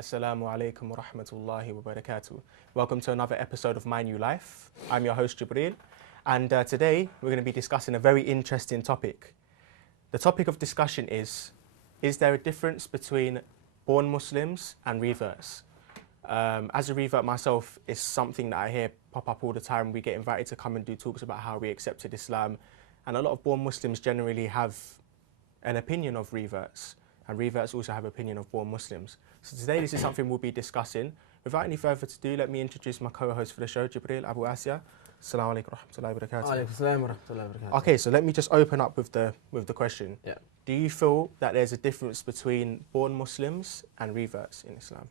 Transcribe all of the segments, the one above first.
Assalamu alaikum wa rahmatullahi wa barakatuh. Welcome to another episode of My New Life. I'm your host Jibril, and today we're going to be discussing a very interesting topic. The topic of discussion is there a difference between born Muslims and reverts? As a revert myself, it's something that I hear pop up all the time. We get invited to come and do talks about how we accepted Islam, and a lot of born Muslims generally have an opinion of reverts, and reverts also have opinion of born Muslims. So today this is something we'll be discussing. Without any further ado, let me introduce my co-host for the show, Jibril Abu Aasiyah. Assalamu alaikum wa rahmatullahi wa barakatuh. Alaikum assalam wa rahmatullahi wa barakatuh. Okay, so let me just open up with the question. Yeah. Do you feel that there's a difference between born Muslims and reverts in Islam?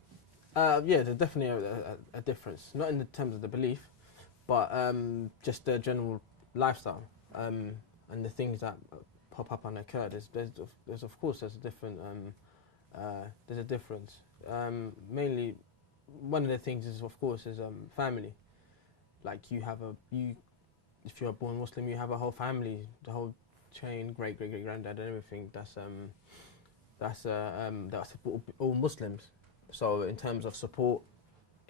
Yeah, there's definitely a difference. Not in the terms of the belief, but just the general lifestyle and the things that pop up and occur. There's of course there's a different there's a difference. Mainly, one of the things is of course is family. Like if you're a born Muslim, you have a whole family, the whole chain, great granddad and everything. That's all Muslims. So in terms of support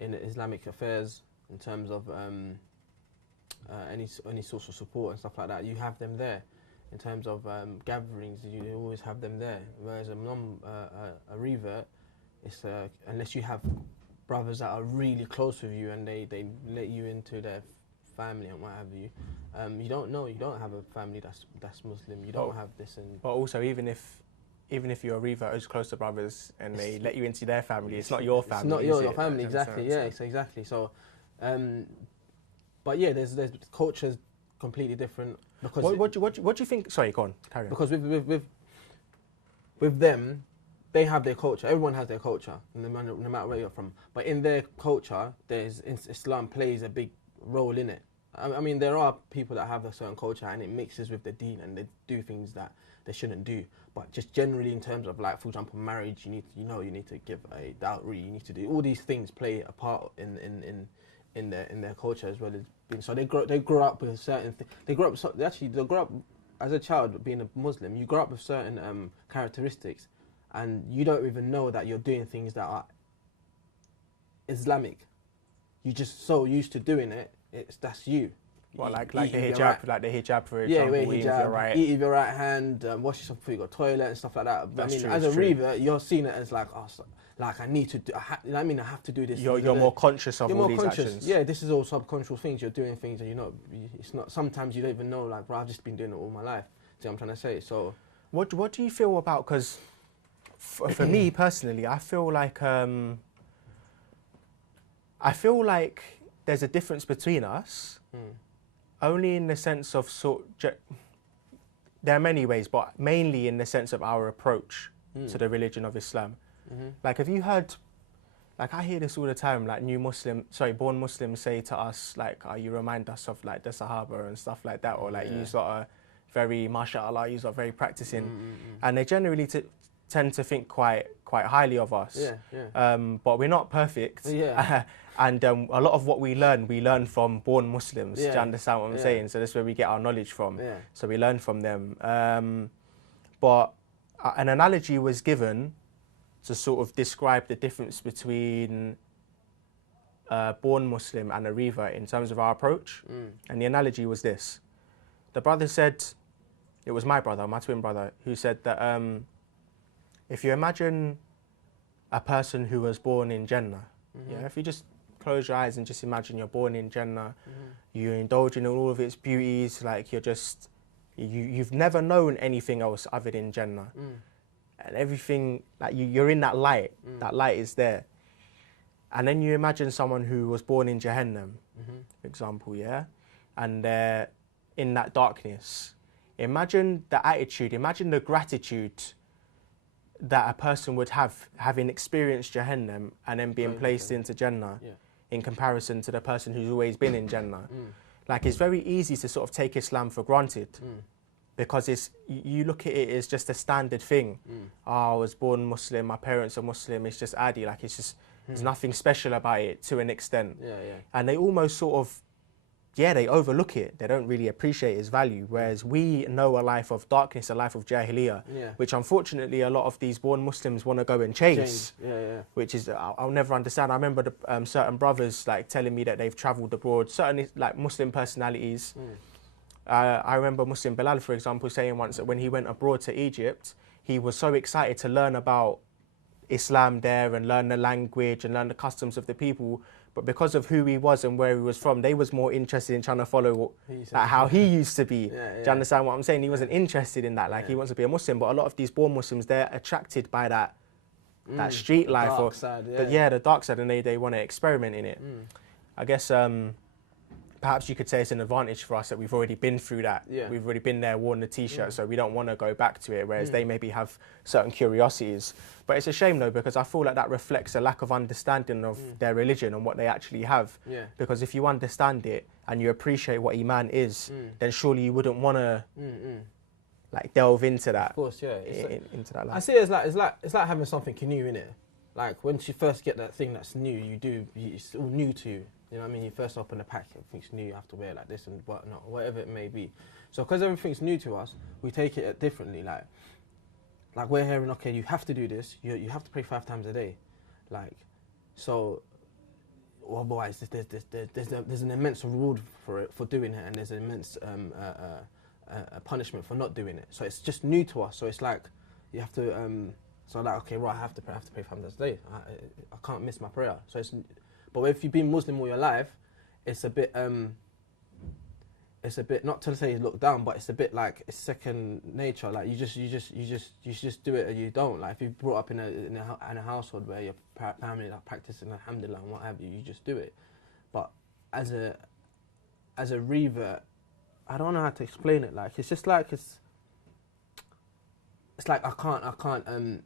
in Islamic affairs, in terms of any source of support and stuff like that, you have them there. In terms of gatherings, you always have them there. Whereas a revert, it's unless you have brothers that are really close with you and they let you into their family and what have you, you don't have a family that's Muslim. You don't have this. And but also, even if you're a revert who's close to brothers and they let you into their family, it's not your family. It's not your family, exactly. Yeah, exactly. So, but yeah, there's cultures completely different. Because what do you think? Sorry, go on, carry on. Because with them, they have their culture. Everyone has their culture, no matter where you're from. But in their culture, Islam plays a big role in it. I mean, there are people that have a certain culture and it mixes with the deen and they do things that they shouldn't do. But just generally in terms of, like, for example, marriage, you need to give a dowry. You need to do all these things play a part in their culture as well as being. So they grow up with certain things. They grow up as a child being a Muslim. You grow up with certain characteristics, and you don't even know that you're doing things that are Islamic. You're just so used to doing it. That's you. Well, like the hijab, for example, eat with your right hand, wash yourself before you go to the toilet and stuff like that. But as a revert, you're seeing it as like, I need to do. I have to do this. You're more conscious of all these actions. Yeah, this is all subconscious things. You're doing things, and it's not. Sometimes you don't even know. Like, bro, I've just been doing it all my life. See what I'm trying to say? So, what do you feel about? Because for me personally, I feel like there's a difference between us. Only in the sense of there are many ways, but mainly in the sense of our approach to the religion of Islam. Like, have you heard, like, I hear this all the time, like born Muslims say to us, like, you remind us of, like, the Sahaba and stuff like that, or, like, you sort of very, mashallah, you sort of very practicing. And they generally tend to think quite highly of us. But we're not perfect. And a lot of what we learn from born Muslims. Do you understand what I'm saying? So that's where we get our knowledge from. So we learn from them. But an analogy was given to sort of describe the difference between a born Muslim and a revert in terms of our approach. And the analogy was this. The brother said, it was my twin brother, who said that if you imagine a person who was born in Jannah, if you just close your eyes and just imagine you're born in Jannah, you indulge in all of its beauties, like you've never known anything else other than Jannah. And everything, like you're in that light is there. And then you imagine someone who was born in Jahannam, for example, and they're in that darkness. Imagine the attitude, imagine the gratitude that a person would have having experienced Jahannam and then being placed into Jannah in comparison to the person who's always been in Jannah. Like, it's very easy to sort of take Islam for granted because you look at it as just a standard thing. Oh, I was born Muslim, my parents are Muslim, it's just adi, like it's just, there's nothing special about it to an extent. And they almost sort of, they overlook it. They don't really appreciate its value. Whereas we know a life of darkness, a life of jahiliyyah, which unfortunately a lot of these born Muslims want to go and chase. Which is, I'll never understand. I remember certain brothers like telling me that they've travelled abroad, certain like Muslim personalities. I remember Muslim Bilal, for example, saying once that when he went abroad to Egypt, he was so excited to learn about Islam there and learn the language and learn the customs of the people. But because of who he was and where he was from, they was more interested in trying to follow like how he used to be. Do you understand what I'm saying? He wasn't interested in that. Like he wants to be a Muslim. But a lot of these born Muslims, they're attracted by that street life, dark side, the dark side, and they want to experiment in it. I guess perhaps you could say it's an advantage for us that we've already been through that. We've already been there, worn the t-shirt, so we don't want to go back to it, whereas they maybe have certain curiosities. But it's a shame though, because I feel like that reflects a lack of understanding of their religion and what they actually have. Because if you understand it and you appreciate what Iman is, then surely you wouldn't want to like delve into that. Of course, into that life. I see it as it's like having something new in it. Like once you first get that thing that's new, it's all new to you. You know what I mean? You first open the pack, everything's new, you have to wear it like this and whatnot, whatever it may be. So because everything's new to us, we take it differently. Like we're hearing, okay, you have to do this, you have to pray 5 times a day. Like, so otherwise there's an immense reward for doing it, and there's an immense punishment for not doing it. So it's just new to us. So it's like, you have to, so like, okay, right, I have to pray 5 times a day. I can't miss my prayer. So it's, but if you've been Muslim all your life, it's a bit, not to say look down, but it's a bit like it's second nature. Like you just do it or you don't. Like if you're brought up in a household where your family are practicing alhamdulillah and what have you, you just do it. But as a revert, I don't know how to explain it. Like it's just like it's like I can't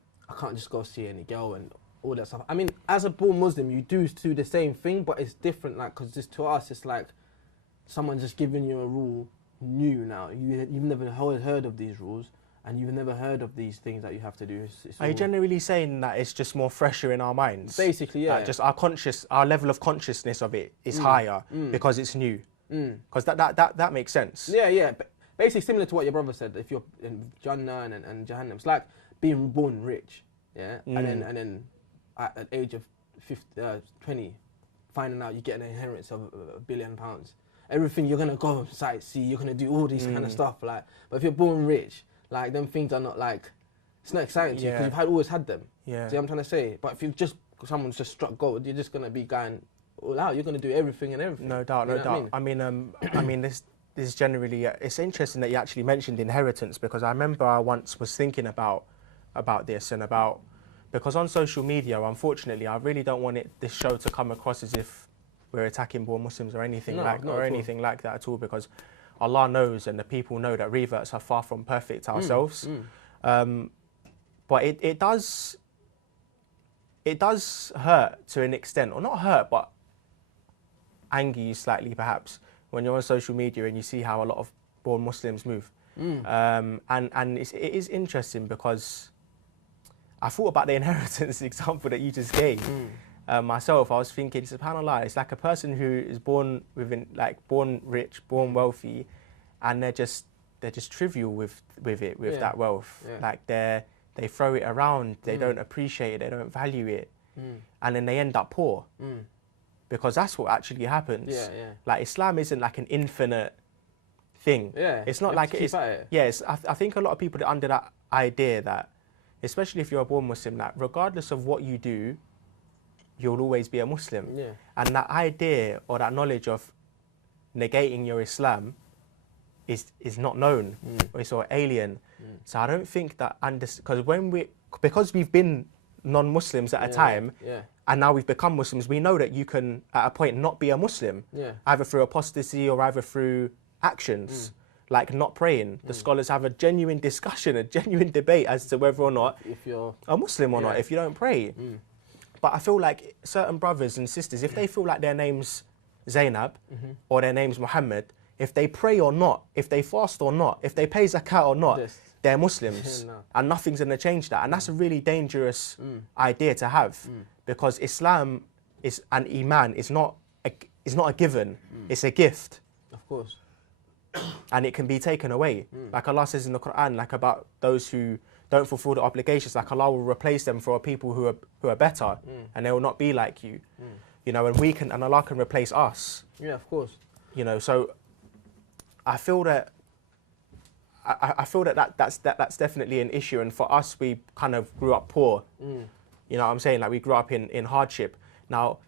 just go see any girl and all that stuff. I mean, as a born Muslim, you do the same thing, but it's different. Like, because to us, it's like someone just giving you a rule new now. You've never heard of these rules, and you've never heard of these things that you have to do. Are you generally saying that it's just more fresher in our minds? Basically, yeah. Like just our level of consciousness of it is higher because it's new. Because that makes sense. Yeah. Basically, similar to what your brother said. If you're in Jannah and Jahannam, it's like being born rich, and then at the age of 20, finding out you get an inheritance of £1 billion. Everything you're gonna go sightsee, you're gonna do all these kind of stuff. Like, but if you're born rich, like them things are not like, it's not exciting to you because you've always had them. Yeah. See what I'm trying to say? But if someone's just struck gold, you're just gonna be going all out. You're gonna do everything and everything. No doubt. I mean, this is generally it's interesting that you actually mentioned inheritance, because I remember I once was thinking about this and about. Because on social media, unfortunately, I really don't want this show to come across as if we're attacking born Muslims or anything like that at all. Because Allah knows and the people know that reverts are far from perfect ourselves. But it does hurt to an extent, or not hurt, but anger you slightly perhaps when you're on social media and you see how a lot of born Muslims move. And it is interesting because I thought about the inheritance example that you just gave. Myself, I was thinking, subhanAllah, it's like a person who is born rich, born wealthy, and they're just trivial with that wealth. Like they throw it around, they don't appreciate it, they don't value it, and then they end up poor. Because that's what actually happens. Like Islam isn't like an infinite thing. It's not like it's. I think a lot of people are under that idea that, especially if you're a born Muslim, that regardless of what you do, you'll always be a Muslim. And that idea or that knowledge of negating your Islam is not known, or it's sort of alien. So I don't think that because we've been non-Muslims at a time, and now we've become Muslims, we know that you can at a point not be a Muslim, either through apostasy or either through actions. like not praying. The scholars have a genuine discussion, a genuine debate as to whether or not if you're a Muslim or not if you don't pray. But I feel like certain brothers and sisters, if they feel like their name's Zainab or their name's Muhammad, if they pray or not, if they fast or not, if they pay zakat or not, they're Muslims. And nothing's going to change that. And that's a really dangerous idea to have, because Islam is and Iman is not a given, it's a gift. Of course. And it can be taken away. Like Allah says in the Quran, like about those who don't fulfill the obligations, like Allah will replace them for people who are better, and they will not be like you. You know, and Allah can replace us. Yeah, of course. You know, so I feel that that's definitely an issue. And for us, we kind of grew up poor. You know what I'm saying? Like we grew up in hardship. Now,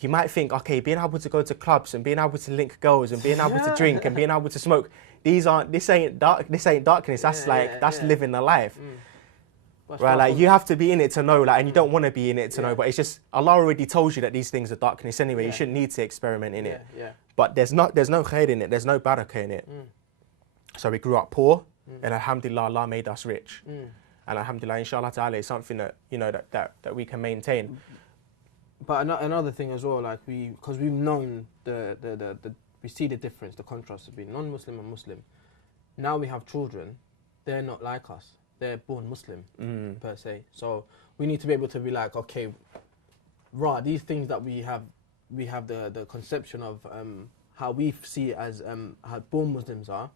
you might think, okay, being able to go to clubs and being able to link girls and being able to drink and being able to smoke, this ain't darkness. That's that's living the life. Right, like you have to be in it to know, like, and you don't want to be in it to know, but it's just Allah already told you that these things are darkness anyway. You shouldn't need to experiment in it. But there's no khair in it. There's no barakah in it. So we grew up poor, and alhamdulillah, Allah made us rich, and alhamdulillah, inshallah ta'ala, it's something that that we can maintain. But another thing as well, like because we've known we see the difference, the contrast between non-Muslim and Muslim. Now we have children, they're not like us. They're born Muslim per se. So we need to be able to be like, okay, these things that we have the conception of how we see it as how born Muslims are.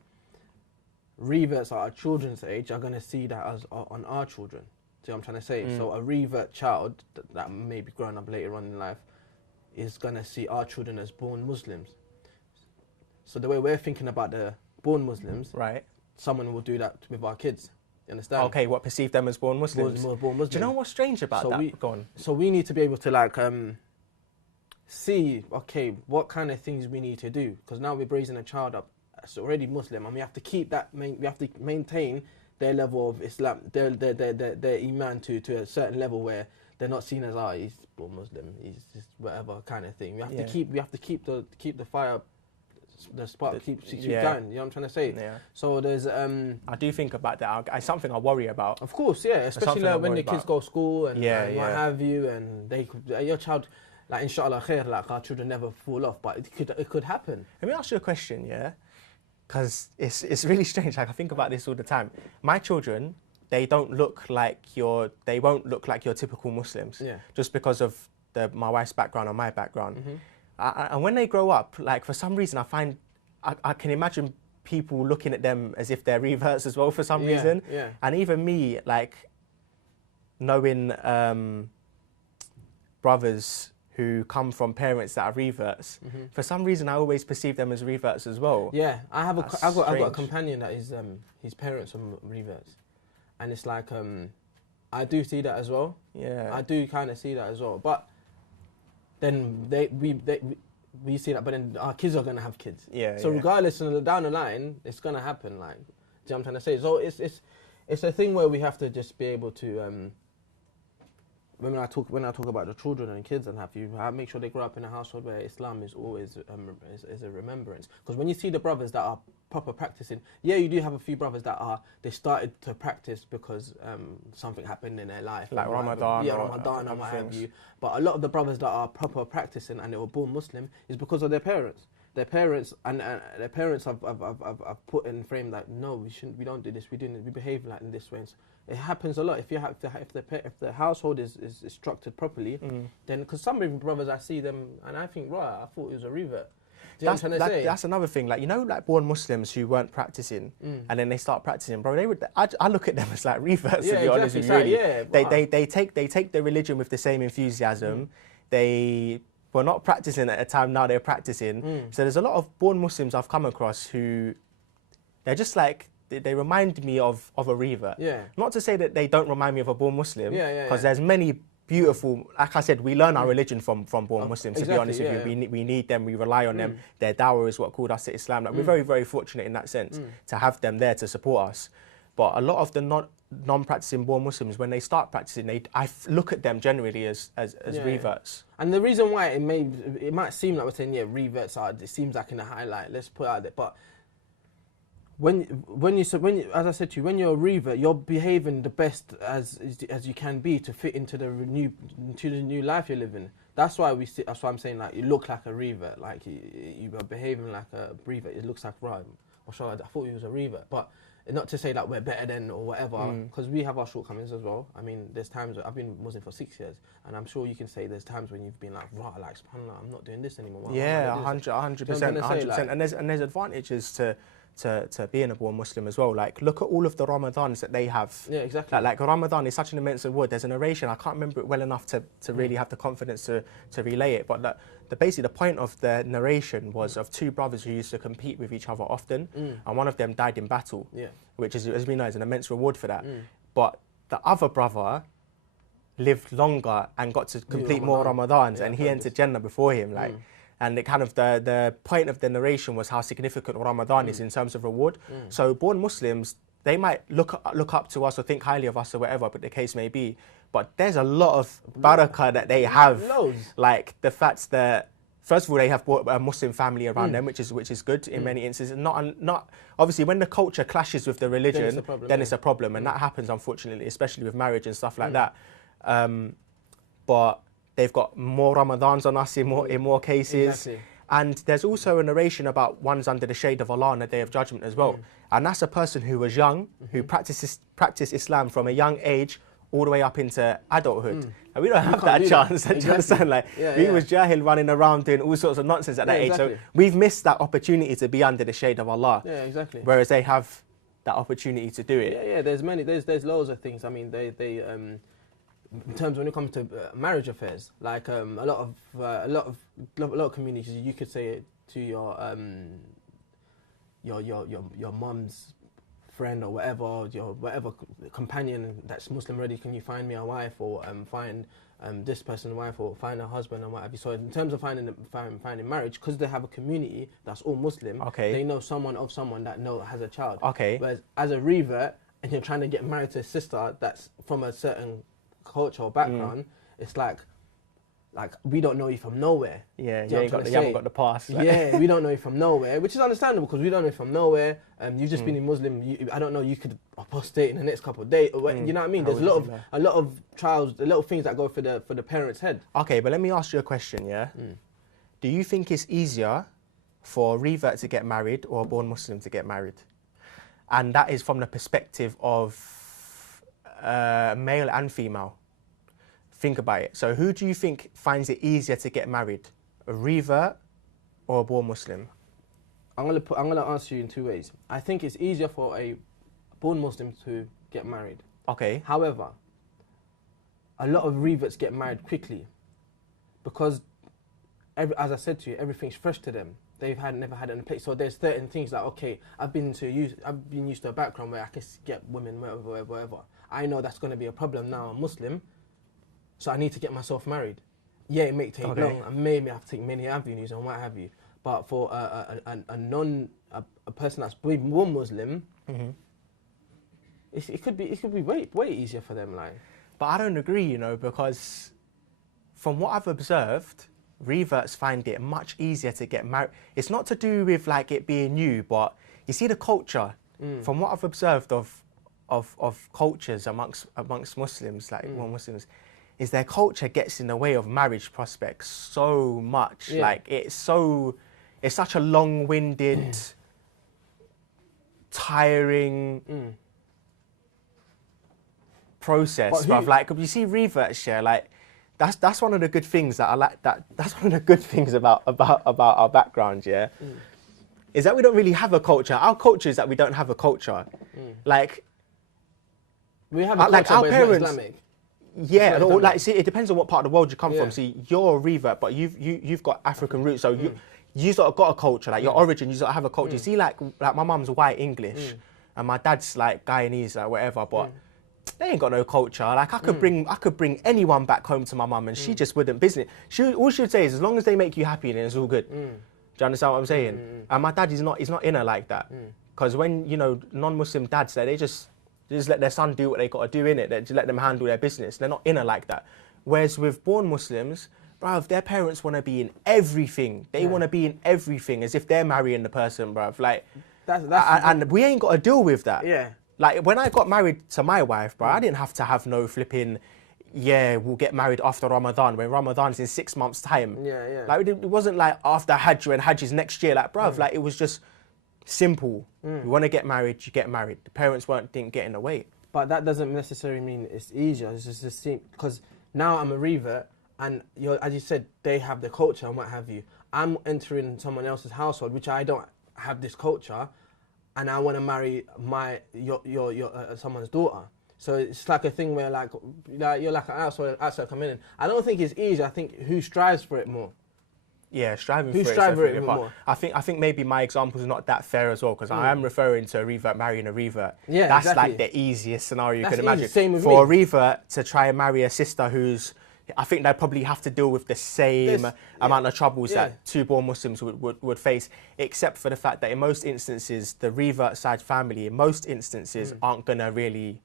Reverts at our children's age are going to see that as on our children. See what I'm trying to say? So a revert child that may be growing up later on in life is going to see our children as born Muslims. So the way we're thinking about the born Muslims, right? Someone will do that with our kids. You understand? Okay, what perceive them as born Muslims? Born Muslims. Do you know what's strange about that? Go on. So we need to be able to like see, okay, what kind of things we need to do, because now we're raising a child up that's already Muslim, and we have to keep that. We have to maintain their level of Islam, their iman to a certain level where they're not seen as he's born Muslim, he's just whatever kind of thing. We have to keep the fire, the spark keeps going. You know what I'm trying to say? Yeah. So there's I do think about that. It's something I worry about. Of course, yeah, especially like when the kids go to school and what have you, and they could, your child, like inshallah khair, like our children never fall off, but it could happen. Let me ask you a question, yeah. Because it's really strange. Like I think about this all the time. My children, they won't look like your typical Muslims. Yeah. Just because of my wife's background or my background. And when they grow up, like for some reason, I can imagine people looking at them as if they're reverts as well for some reason. Yeah. And even me, like knowing brothers who come from parents that are reverts. For some reason, I always perceive them as reverts as well. Yeah, I've got a companion that is his parents are reverts, and it's like I do see that as well. Yeah, I do kind of see that as well. But then we see that, but then our kids are gonna have kids. Yeah. So regardless, down the line, it's gonna happen. Like, do you know what I'm trying to say? So it's a thing where we have to just be able to. When I talk about the children and kids and I make sure they grow up in a household where Islam is always is a remembrance. Because when you see the brothers that are proper practicing, you do have a few brothers that they started to practice because something happened in their life, like Ramadan, Ramadan or what have you. But a lot of the brothers that are proper practicing and they were born Muslim is because of their parents. Their parents and their parents have put in frame that no, we don't do this. We behave like in this way. So it happens a lot. If the household is structured properly, then because some brothers I see them and I think I thought it was a revert. That's another thing. Like like born Muslims who weren't practicing and then they start practicing, bro. I look at them as like reverts. To be honest with you, really. They take their religion with the same enthusiasm. They were not practicing at a time, now they're practicing. So there's a lot of born Muslims I've come across who they're just like they remind me of a revert. Yeah. Not to say that they don't remind me of a born Muslim, because there's many beautiful, like I said, we learn our religion from born Muslims, to be honest with you. We need them, we rely on them. Their dawah is what called us to Islam. Like, we're very, very fortunate in that sense to have them there to support us. But a lot of the non-practicing born Muslims, when they start practicing, I look at them generally as reverts. And the reason why it might seem like we're saying, reverts it seems like in the highlight, let's put it out there, but as I said to you, when you're a revert, you're behaving the best as you can be to fit into the new life you're living. That's why that's why I'm saying, like, you look like a revert, like you are behaving like a revert. It looks like, right, I thought he was a revert, but not to say that we're better than or whatever, because we have our shortcomings as well. I mean, there's times I've been Muslim for 6 years, and I'm sure you can say there's times when you've been like, right, like, subhanallah, I'm not doing this anymore. Yeah, 100%. And there's advantages to being a born Muslim as well. Like, look at all of the Ramadans that they have. Yeah, exactly. Like Ramadan is such an immense reward. There's a narration, I can't remember it well enough to really have the confidence to relay it, but basically the point of the narration was of two brothers who used to compete with each other often, and one of them died in battle, which is, as we know, is an immense reward for that. But the other brother lived longer and got to complete more Ramadans, and he entered Jannah before him. Like, and it kind of the point of the narration was how significant Ramadan is in terms of reward. So born Muslims, they might look up to us or think highly of us or whatever, but the case may be. But there's a lot of barakah that they have. Loads. Like the fact that, first of all, they have a Muslim family around them, which is good in many instances. Not obviously when the culture clashes with the religion, then it's a problem, and that happens, unfortunately, especially with marriage and stuff like that. But they've got more Ramadans on us in more cases. Exactly. And there's also a narration about one's under the shade of Allah on the Day of Judgment as well. And that's a person who was young, who practiced Islam from a young age all the way up into adulthood. And we don't have that chance. Do you understand? Like, we was jahil running around doing all sorts of nonsense at that age. So we've missed that opportunity to be under the shade of Allah. Yeah, exactly. Whereas they have that opportunity to do it. Yeah, there's loads of things. I mean, they in terms when it comes to marriage affairs, like a lot of communities, you could say it to your mum's friend or whatever, your whatever companion that's Muslim already, can you find me a wife, or find this person a wife, or find a husband and what have you. So in terms of finding marriage, because they have a community that's all Muslim, they know someone that has a child. Whereas as a revert, and you're trying to get married to a sister that's from a certain culture or background, it's like we don't know you from nowhere. Yeah, you haven't got the past. Like. Yeah, we don't know you from nowhere, which is understandable because we don't know you from nowhere. You've just been a Muslim. I don't know. You could apostate in the next couple of days. You know what I mean? There's a lot of trials, a lot of things that go for the parents' head. Okay, but let me ask you a question. Yeah, do you think it's easier for a revert to get married or a born Muslim to get married? And that is from the perspective of male and female. Think about it. So who do you think finds it easier to get married? A revert or a born Muslim? I'm gonna answer you in two ways. I think it's easier for a born Muslim to get married. Okay. However, a lot of reverts get married quickly because, as I said to you, everything's fresh to them. They've never had it in place. So there's certain things like, okay, I've been used to a background where I can get women, whatever. I know that's going to be a problem now. I'm Muslim, so I need to get myself married. Yeah, it may take long, and maybe I have to take many avenues and what have you. But for a person that's born Muslim, it could be way easier for them. Like, but I don't agree, you know, because from what I've observed, reverts find it much easier to get married. It's not to do with like it being new, but you see the culture. From what I've observed of cultures amongst Muslims, like Muslims, is their culture gets in the way of marriage prospects so much. Like it's such a long-winded, tiring process. But like, you see reverts, like. That's one of the good things that I like. That's one of the good things about our background, is that we don't really have a culture. Our culture is that we don't have a culture. Like we have a culture, like our but parents. It's not Islamic. Yeah, or like see, it depends on what part of the world you come from. See, you're a revert, but you've got African roots, so you sort of got a culture. Like your origin, you sort of have a culture. See, like my mum's white English, and my dad's like Guyanese, like whatever, but. They ain't got no culture. Like I could bring anyone back home to my mum, and she just wouldn't business. All she would say is, as long as they make you happy, then it's all good. Do you understand what I'm saying? And my dad is not in her like that. Because when non-Muslim dads, they just let their son do what they got to do in it. They just let them handle their business. They're not in her like that. Whereas with born Muslims, bruv, their parents want to be in everything. They want to be in everything as if they're marrying the person, bruv. Like. and we ain't got to deal with that. Yeah. Like when I got married to my wife, bro, I didn't have to have no flipping. Yeah, we'll get married after Ramadan when Ramadan's in 6 months' time. Yeah. Like it wasn't like after Hajj when Hajj is next year. Like, bruv, like it was just simple. You want to get married, you get married. The parents didn't get in the way. But that doesn't necessarily mean it's easier. It's just the same, because now I'm a revert, and as you said, they have the culture and what have you. I'm entering someone else's household, which I don't have this culture, and I want to marry someone's daughter. So it's like a thing where like you're like an outside coming in. I don't think it's easy. I think who strives for it more. Yeah, striving Who for strive for it. it more. I think maybe my example is not that fair as well, because I am referring to a revert marrying a revert. Yeah, that's exactly. like the easiest scenario you That's could imagine. Same with for me. a revert to try and marry a sister who's, I think they probably have to deal with the same amount of troubles that two born Muslims would face, except for the fact that in most instances, the revert side family, in most instances, aren't going to really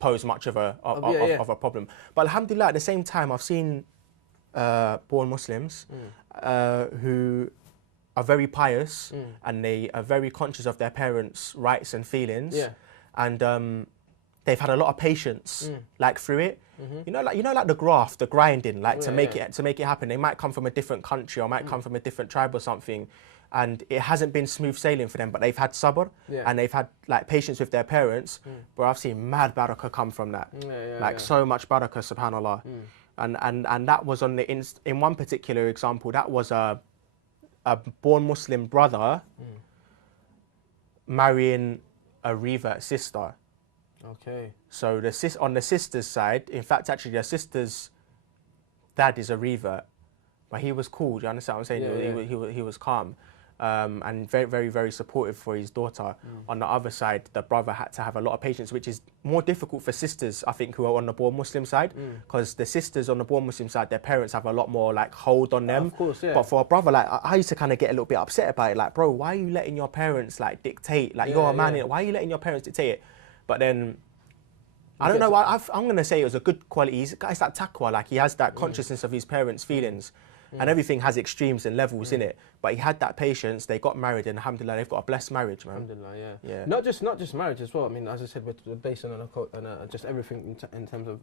pose much of a problem. But alhamdulillah, at the same time, I've seen born Muslims who are very pious and they are very conscious of their parents' rights and feelings, and they've had a lot of patience, like through it. You know, like the graft, the grinding, like to make it happen. They might come from a different country or might come from a different tribe or something, and it hasn't been smooth sailing for them. But they've had sabr and they've had like patience with their parents. But I've seen mad barakah come from that, so much barakah, subhanallah. And that was on the in one particular example, that was a born Muslim brother marrying a revert sister. Okay. So on the sister's side, in fact, actually, the sister's dad is a revert, but he was cool. Do you understand what I'm saying? He was calm, and very, very, very supportive for his daughter. On the other side, the brother had to have a lot of patience, which is more difficult for sisters, I think, who are on the born Muslim side, because the sisters on the born Muslim side, their parents have a lot more like hold on them. Of course, yeah. But for a brother, like I used to kind of get a little bit upset about it. Like, bro, why are you letting your parents like dictate? Like, you're a man. Why are you letting your parents dictate it? But then, I don't know, I'm going to say it was a good quality. It's that taqwa, like he has that consciousness of his parents' feelings. And everything has extremes and levels in it. But he had that patience, they got married, and alhamdulillah, they've got a blessed marriage, man. Alhamdulillah, Yeah. Not just marriage as well. I mean, as I said, we're based on just everything in terms of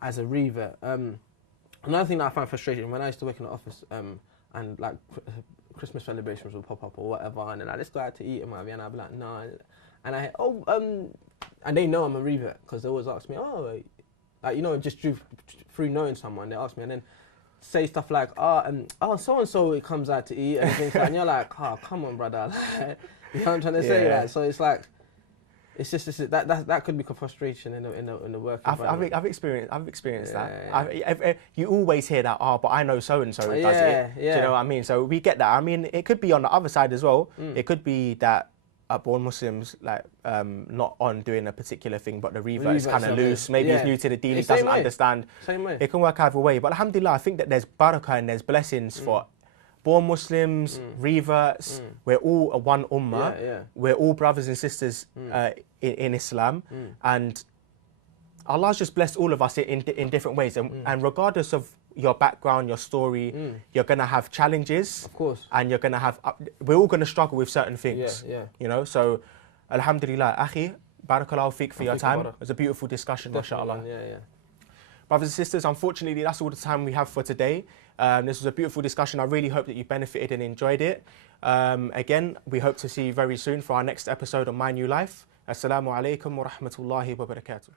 as a revert. Another thing that I find frustrating, when I used to work in the office, and like Christmas celebrations would pop up or whatever, and then let's go out to eat and whatever, and I'd be like, no. And and they know I'm a revert, because they always ask me, just through knowing someone, they ask me, and then say stuff like, so and so it comes out to eat and things like, and you're like, come on, brother, you know what I'm trying to say? Like, so it's like, it's just that could be frustration in the work environment. I've experienced that. You always hear that, but I know so and so does it. Do you know what I mean? So we get that. I mean, it could be on the other side as well. It could be that born Muslims like not on doing a particular thing, but the revert is kind of loose. Maybe he's new to the deal, he doesn't understand. Same way. It can work either way. But alhamdulillah, I think that there's barakah and there's blessings for born Muslims, reverts. We're all a one ummah. We're all brothers and sisters in Islam, and Allah's just blessed all of us in different ways. And regardless of your background, your story, you're going to have challenges. Of course. And you're going to have, we're all going to struggle with certain things. You know, so alhamdulillah, akhi, barakallahu feek for your time. It was a beautiful discussion, mashallah. Brothers and sisters, unfortunately, that's all the time we have for today. This was a beautiful discussion. I really hope that you benefited and enjoyed it. Again, we hope to see you very soon for our next episode of My New Life. Assalamu alaikum wa rahmatullahi wa barakatuh.